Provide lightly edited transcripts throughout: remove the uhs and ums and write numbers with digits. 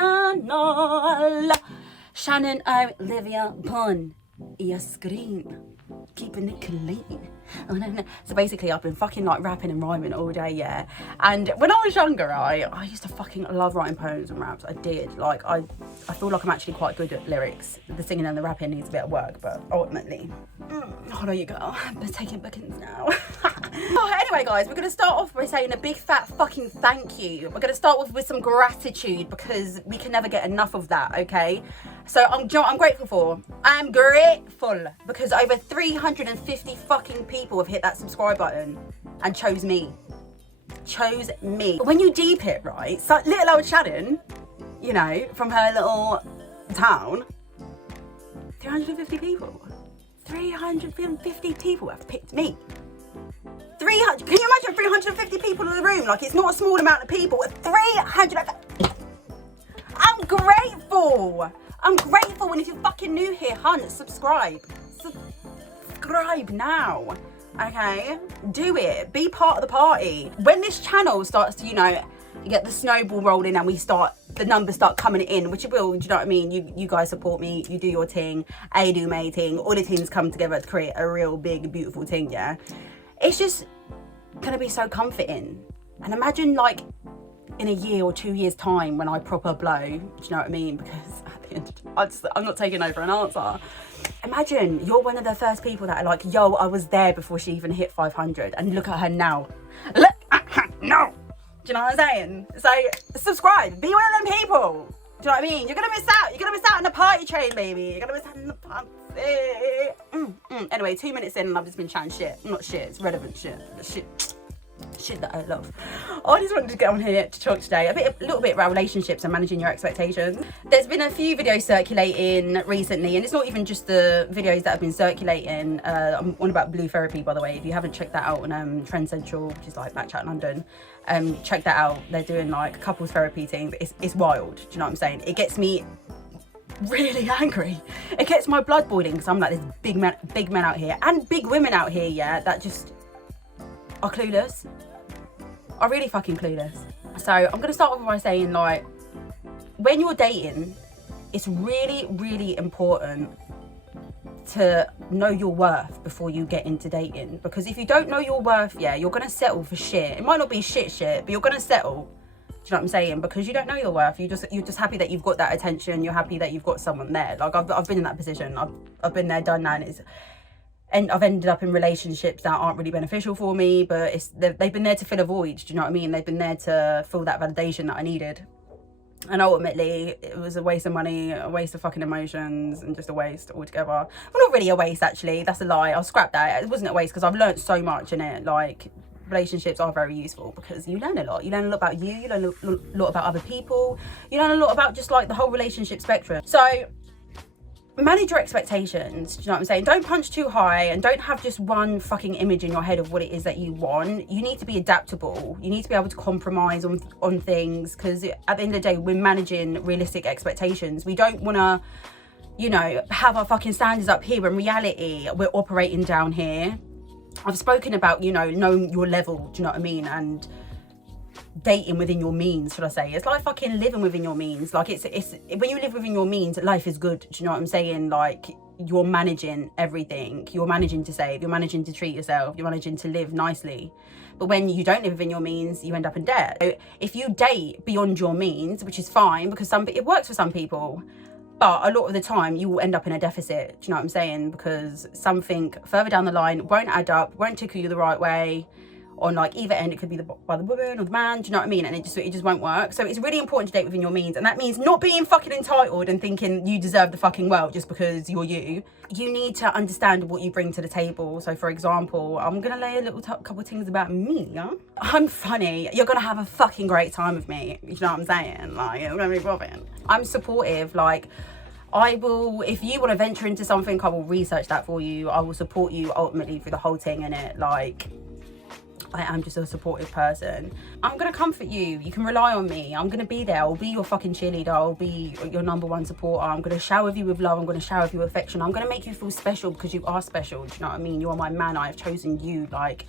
channel. Shannon Oliviaa pun. Your screen. Keeping it clean. So basically I've been fucking like rapping and rhyming all day, yeah. And when I was younger, I used to fucking love writing poems and raps. I did. Like I feel like I'm actually quite good at lyrics. The singing and the rapping needs a bit of work, but ultimately, hold on you go. I'm taking bookings now. Anyway guys, we're gonna start off by saying a big fat fucking thank you. We're gonna start off with some gratitude because we can never get enough of that, okay? So I'm grateful for. I'm grateful because over 350 fucking people have hit that subscribe button and chose me. Chose me. But when you deep it, right? So little old Shannon, you know, from her little town, 350 people. 350 people have picked me. 300. Can you imagine 350 people in the room? Like, it's not a small amount of people. 300. I'm grateful. I'm grateful. And if you're fucking new here, hunt, subscribe. Subscribe now. Okay? Do it. Be part of the party. When this channel starts to, you know, you get the snowball rolling and the numbers start coming in, which it will, do you know what I mean? You guys support me, you do your thing, I do my thing, all the things come together to create a real big, beautiful thing, yeah? It's just gonna be so comforting. And imagine like in a year or 2 years time when I proper blow, do you know what I mean? Because at the end of I'm not taking over an answer. Imagine you're one of the first people that are like, yo, I was there before she even hit 500, and look at her now. Look at her now. Do you know what I'm saying? So subscribe, be one of them people. Do you know what I mean? You're gonna miss out. You're gonna miss out on the party train, baby. You're gonna miss out on the party. Anyway, 2 minutes in and I've just been chatting shit. Not shit, it's relevant shit. Shit that I love. I just wanted to get on here to talk today a little bit about relationships and managing your expectations. There's been a few videos circulating recently, and it's not even just the videos that have been circulating. I'm on about Blue Therapy, by the way. If you haven't checked that out on Trend Central, which is like Backchat London, check that out. They're doing like couples therapy things. It's wild. Do you know what I'm saying? It gets me really angry. It gets my blood boiling because I'm like, there's big men out here and big women out here, yeah, that just are clueless. Are really fucking clueless. So I'm gonna start off by saying, like, when you're dating, it's really, really important to know your worth before you get into dating. Because if you don't know your worth, yeah, you're gonna settle for shit. It might not be shit, but you're gonna settle. Do you know what I'm saying? Because you don't know your worth. You're just happy that you've got that attention. You're happy that you've got someone there. Like I've been in that position. I've been there, done that, and I've ended up in relationships that aren't really beneficial for me, but they've been there to fill a void. Do you know what I mean? They've been there to fill that validation that I needed. And ultimately, it was a waste of money, a waste of fucking emotions, and just a waste altogether. Well, not really a waste, actually. That's a lie. I'll scrap that. It wasn't a waste because I've learned so much in it. Like, relationships are very useful because you learn a lot. You learn a lot about you. You learn a lot about other people. You learn a lot about just like the whole relationship spectrum. So manage your expectations. Do you know what I'm saying? Don't punch too high and don't have just one fucking image in your head of what it is that you want. You need to be adaptable. You need to be able to compromise on things, because at the end of the day, we're managing realistic expectations. We don't want to, you know, have our fucking standards up here. In reality, we're operating down here. I've spoken about, you know, knowing your level, do you know what I mean? And dating within your means, should I say. It's like fucking living within your means. Like it's when you live within your means, life is good. Do you know what I'm saying? Like, you're managing everything. You're managing to save, you're managing to treat yourself, you're managing to live nicely. But when you don't live within your means, you end up in debt. So if you date beyond your means, which is fine because it works for some people, but a lot of the time you will end up in a deficit. Do you know what I'm saying? Because something further down the line won't add up, won't tickle you the right way. On like either end, it could be by the woman or the man, do you know what I mean? And it just won't work. So it's really important to date within your means, and that means not being fucking entitled and thinking you deserve the fucking world just because you're you. You need to understand what you bring to the table. So for example, I'm gonna lay a little couple things about me, yeah? I'm funny. You're gonna have a fucking great time with me. You know what I'm saying? Like, it's gonna be bobbing. I'm supportive. Like, I will, if you want to venture into something, I will research that for you. I will support you ultimately through the whole thing in it. Like, I am just a supportive person. I'm gonna comfort you. You can rely on me. I'm gonna be there. I'll be your fucking cheerleader. I'll be your #1 supporter. I'm gonna shower you with love. I'm gonna shower you with affection. I'm gonna make you feel special because you are special. Do you know what I mean? You are my man. I have chosen you. Like,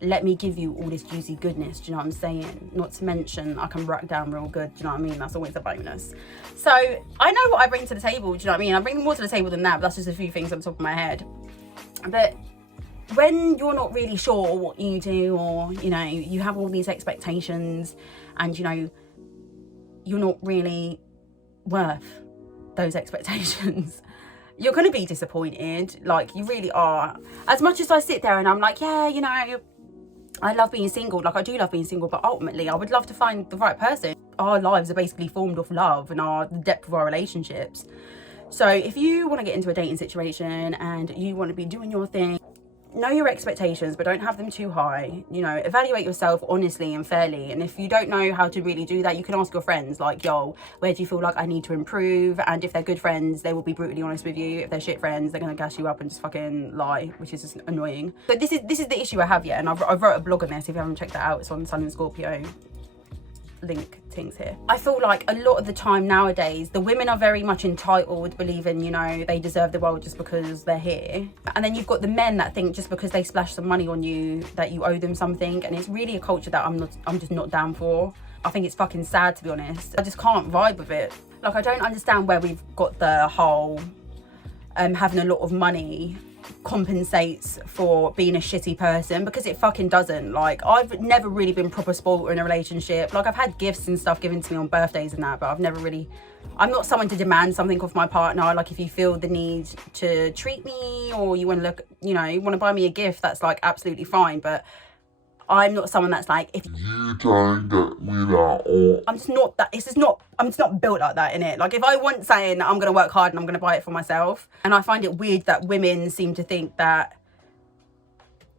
let me give you all this juicy goodness. Do you know what I'm saying? Not to mention, I can rock down real good. Do you know what I mean? That's always a bonus. So I know what I bring to the table. Do you know what I mean? I bring more to the table than that, but that's just a few things on the top of my head. But when you're not really sure what you do, or, you know, you have all these expectations and, you know, you're not really worth those expectations, you're going to be disappointed. Like, you really are. As much as I sit there and I'm like, yeah, you know, I love being single. Like, I do love being single, but ultimately I would love to find the right person. Our lives are basically formed off love and the depth of our relationships. So if you want to get into a dating situation and you want to be doing your thing, know your expectations, but don't have them too high. You know, evaluate yourself honestly and fairly. And if you don't know how to really do that, you can ask your friends, like, yo, where do you feel like I need to improve? And if they're good friends, they will be brutally honest with you. If they're shit friends, they're gonna gas you up and just fucking lie, which is just annoying. So this is the issue I have, yeah. And I've wrote a blog on this. If you haven't checked that out, it's on Sun and Scorpio. Link things here. I feel like a lot of the time nowadays, the women are very much entitled, believing, you know, they deserve the world just because they're here. And then you've got the men that think just because they splash some money on you that you owe them something. And it's really a culture that I'm just not down for. I think it's fucking sad, to be honest. I just can't vibe with it. Like, I don't understand where we've got the whole having a lot of money compensates for being a shitty person, because it fucking doesn't. Like, I've never really been proper spoiled in a relationship. Like, I've had gifts and stuff given to me on birthdays and that, but I'm not someone to demand something off my partner. Like, if you feel the need to treat me, or you want to look, you know, you want to buy me a gift, that's like absolutely fine. But I'm not someone that's like, if you don't get me that, or I'm just not that. I'm just not built like that, innit? Like, if I want something, I'm gonna work hard and I'm gonna buy it for myself. And I find it weird that women seem to think that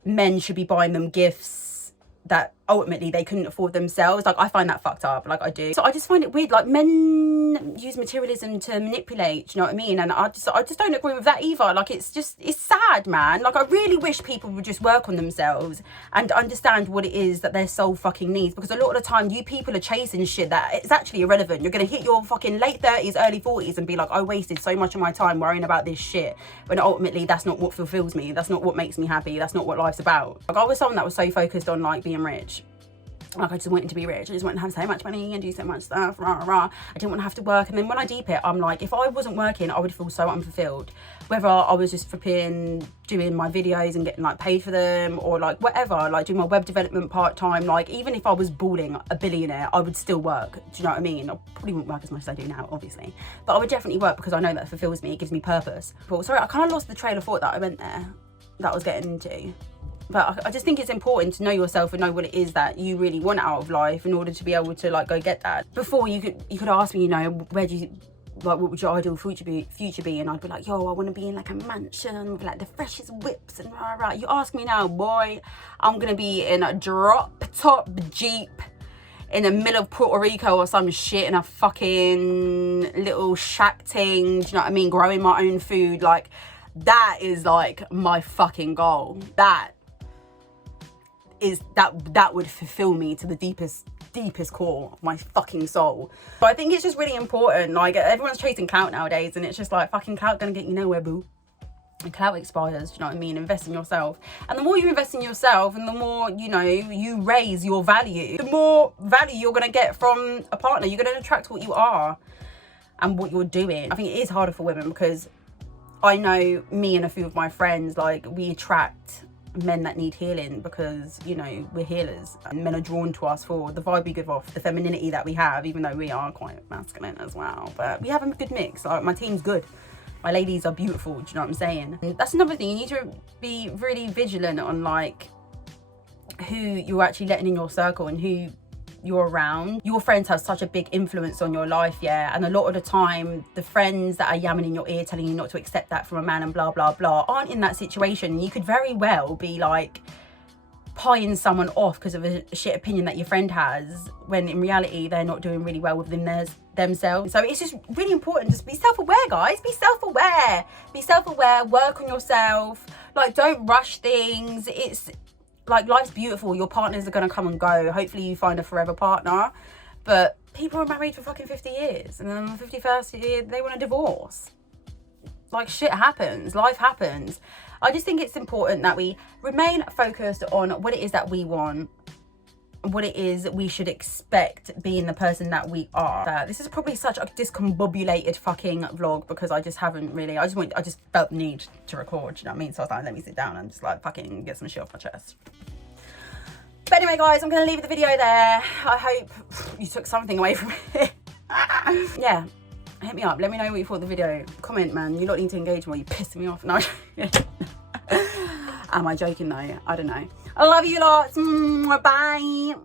men should be buying them gifts that ultimately they couldn't afford themselves. Like, I find that fucked up. Like, I do. So I just find it weird. Like, men use materialism to manipulate, do you know what I mean? And I just don't agree with that either. Like, it's sad, man. Like, I really wish people would just work on themselves and understand what it is that their soul fucking needs, because a lot of the time you people are chasing shit that it's actually irrelevant. You're gonna hit your fucking late 30s, early 40s and be like, I wasted so much of my time worrying about this shit, when ultimately that's not what fulfills me. That's not what makes me happy. That's not what life's about. Like, I was someone that was so focused on, like, being rich. Like, I just wanted to be rich. I just wanted to have so much money and do so much stuff, rah, rah. I didn't want to have to work. And then when I deep it, I'm like, if I wasn't working, I would feel so unfulfilled. Whether I was just flipping, doing my videos and getting, like, paid for them, or, like, whatever, like, doing my web development part-time. Like, even if I was balling a billionaire, I would still work. Do you know what I mean? I probably wouldn't work as much as I do now, obviously. But I would definitely work, because I know that fulfills me. It gives me purpose. But, sorry, I kind of lost the trail of thought that I went there, that I was getting into. But I just think it's important to know yourself and know what it is that you really want out of life in order to be able to, like, go get that. Before, you could ask me, you know, where do you, like, what would your ideal future be? And I'd be like, yo, I want to be in, like, a mansion with, like, the freshest whips and rah, rah. You ask me now, boy, I'm going to be in a drop-top Jeep in the middle of Puerto Rico or some shit, in a fucking little shack thing, do you know what I mean? Growing my own food. Like, that is, like, my fucking goal. That would fulfill me to the deepest core of my fucking soul. So I think it's just really important. Like, everyone's chasing clout nowadays, and it's just like, fucking clout gonna get you nowhere, boo. And clout expires, do you know what I mean? Invest in yourself. And the more you invest in yourself, and the more, you know, you raise your value, the more value you're gonna get from a partner. You're gonna attract what you are and what you're doing. I think it is harder for women, because I know me and a few of my friends, like, we attract men that need healing, because, you know, we're healers, and men are drawn to us for the vibe we give off, the femininity that we have, even though we are quite masculine as well. But we have a good mix. Like, my team's good, my ladies are beautiful, do you know what I'm saying? And that's another thing, you need to be really vigilant on, like, who you're actually letting in your circle and who you're around. Your friends have such a big influence on your life, yeah, and a lot of the time the friends that are yamming in your ear telling you not to accept that from a man and blah blah blah aren't in that situation. You could very well be, like, pieing someone off because of a shit opinion that your friend has, when in reality they're not doing really well within themselves. So it's just really important, just be self-aware, guys. Be self-aware, work on yourself. Like, don't rush things. Like, life's beautiful. Your partners are going to come and go. Hopefully you find a forever partner. But people are married for fucking 50 years. And then on the 51st year, they want a divorce. Like, shit happens. Life happens. I just think it's important that we remain focused on what it is that we want. What it is we should expect being the person that we are. This is probably such a discombobulated fucking vlog because I just haven't really, I just felt the need to record, you know what I mean? So I was like, let me sit down and just like fucking get some shit off my chest. But anyway, guys, I'm gonna leave the video there. I hope you took something away from it. Yeah, hit me up, let me know what you thought of the video. Comment, man, you don't need to engage more, you're pissing me off. No. Am I joking though? I don't know. I love you lots. Bye.